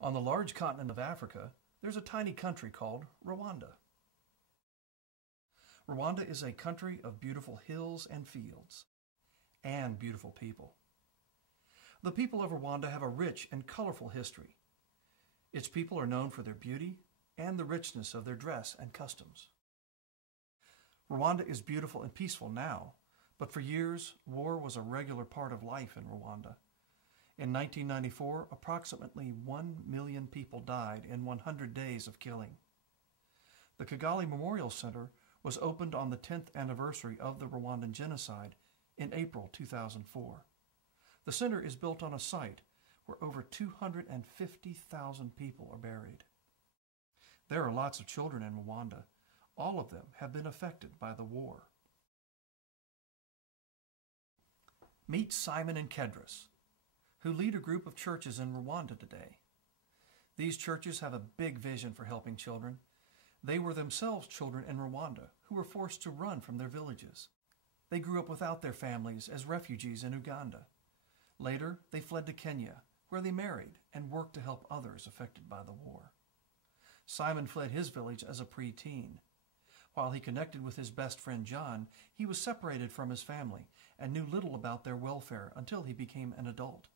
On the large continent of Africa, there's a tiny country called Rwanda. Rwanda is a country of beautiful hills and fields, and beautiful people. The people of Rwanda have a rich and colorful history. Its people are known for their beauty and the richness of their dress and customs. Rwanda is beautiful and peaceful now, but for years, war was a regular part of life in Rwanda. In 1994, approximately 1 million people died in 100 days of killing. The Kigali Memorial Center was opened on the 10th anniversary of the Rwandan genocide in April 2004. The center is built on a site where over 250,000 people are buried. There are lots of children in Rwanda. All of them have been affected by the war. Meet Simon and Kedris, who lead a group of churches in Rwanda today. These churches have a big vision for helping children. They were themselves children in Rwanda who were forced to run from their villages. They grew up without their families as refugees in Uganda. Later, they fled to Kenya, where they married and worked to help others affected by the war. Simon fled his village as a preteen. While he connected with his best friend John, he was separated from his family and knew little about their welfare until he became an adult.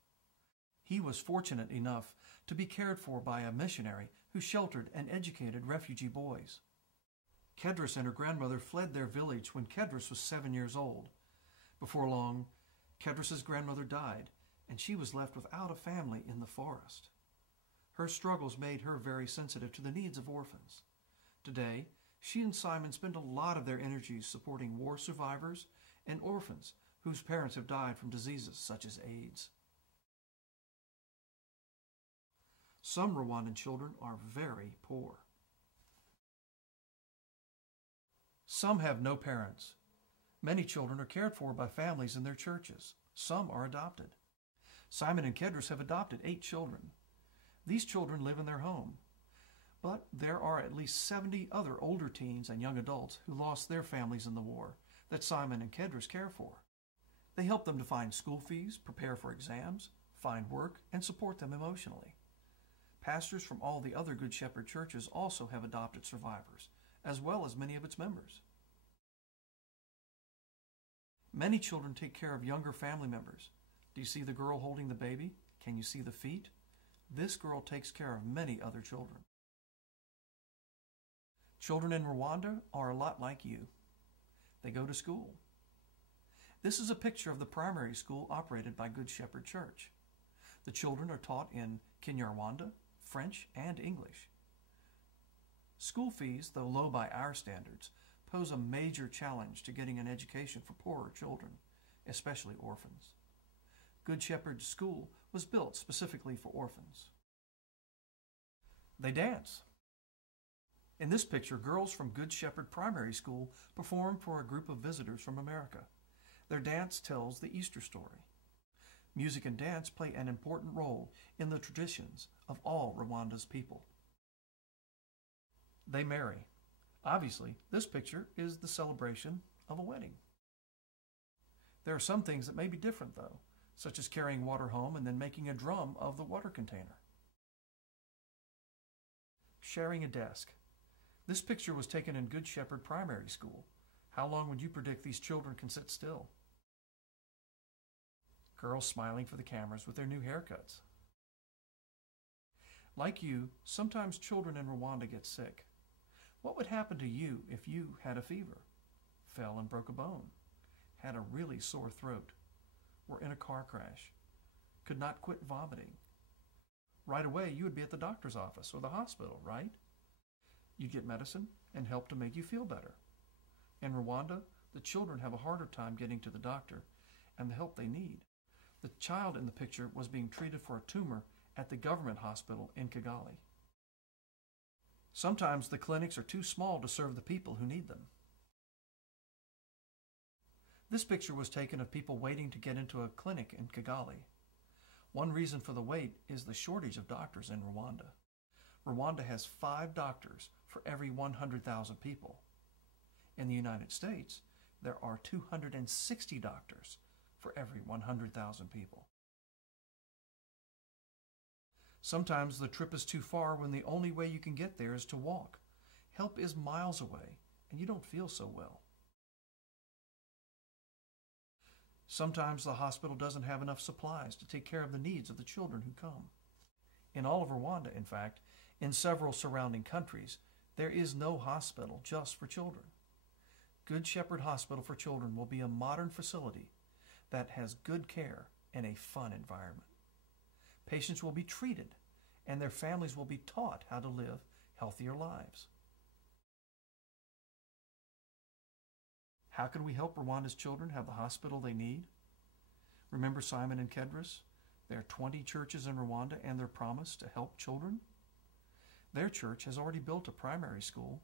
He was fortunate enough to be cared for by a missionary who sheltered and educated refugee boys. Kedris and her grandmother fled their village when Kedris was 7 years old. Before long, Kedris's grandmother died, and she was left without a family in the forest. Her struggles made her very sensitive to the needs of orphans. Today, she and Simon spend a lot of their energies supporting war survivors and orphans whose parents have died from diseases such as AIDS. Some Rwandan children are very poor. Some have no parents. Many children are cared for by families in their churches. Some are adopted. Simon and Kedris have adopted 8 children. These children live in their home. But there are at least 70 other older teens and young adults who lost their families in the war that Simon and Kedris care for. They help them to find school fees, prepare for exams, find work, and support them emotionally. Pastors from all the other Good Shepherd churches also have adopted survivors, as well as many of its members. Many children take care of younger family members. Do you see the girl holding the baby? Can you see the feet? This girl takes care of many other children. Children in Rwanda are a lot like you. They go to school. This is a picture of the primary school operated by Good Shepherd Church. The children are taught in Kinyarwanda, French, and English. School fees, though low by our standards, pose a major challenge to getting an education for poorer children, especially orphans. Good Shepherd School was built specifically for orphans. They dance. In this picture, girls from Good Shepherd Primary School perform for a group of visitors from America. Their dance tells the Easter story. Music and dance play an important role in the traditions of all Rwanda's people. They marry. Obviously, this picture is the celebration of a wedding. There are some things that may be different, though, such as carrying water home and then making a drum of the water container. Sharing a desk. This picture was taken in Good Shepherd Primary School. How long would you predict these children can sit still? Girls smiling for the cameras with their new haircuts. Like you, sometimes children in Rwanda get sick. What would happen to you if you had a fever, fell and broke a bone, had a really sore throat, were in a car crash, could not quit vomiting? Right away, you would be at the doctor's office or the hospital, right? You'd get medicine and help to make you feel better. In Rwanda, the children have a harder time getting to the doctor and the help they need. The child in the picture was being treated for a tumor at the government hospital in Kigali. Sometimes the clinics are too small to serve the people who need them. This picture was taken of people waiting to get into a clinic in Kigali. One reason for the wait is the shortage of doctors in Rwanda. Rwanda has 5 doctors for every 100,000 people. In the United States, there are 260 doctors for every 100,000 people. Sometimes the trip is too far when the only way you can get there is to walk. Help is miles away, and you don't feel so well. Sometimes the hospital doesn't have enough supplies to take care of the needs of the children who come. In all of Rwanda, in fact, in several surrounding countries, there is no hospital just for children. Good Shepherd Hospital for Children will be a modern facility that has good care and a fun environment. Patients will be treated, and their families will be taught how to live healthier lives. How can we help Rwanda's children have the hospital they need? Remember Simon and Kedros? There are 20 churches in Rwanda and their promise to help children. Their church has already built a primary school.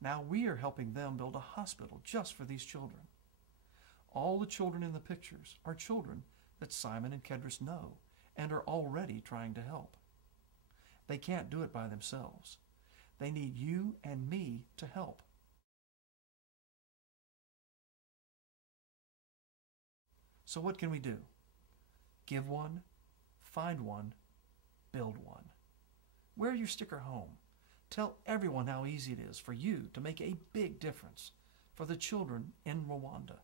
Now we are helping them build a hospital just for these children. All the children in the pictures are children that Simon and Kedros know and are already trying to help. They can't do it by themselves. They need you and me to help. So what can we do? Give one, find one, build one. Wear your sticker home. Tell everyone how easy it is for you to make a big difference for the children in Rwanda.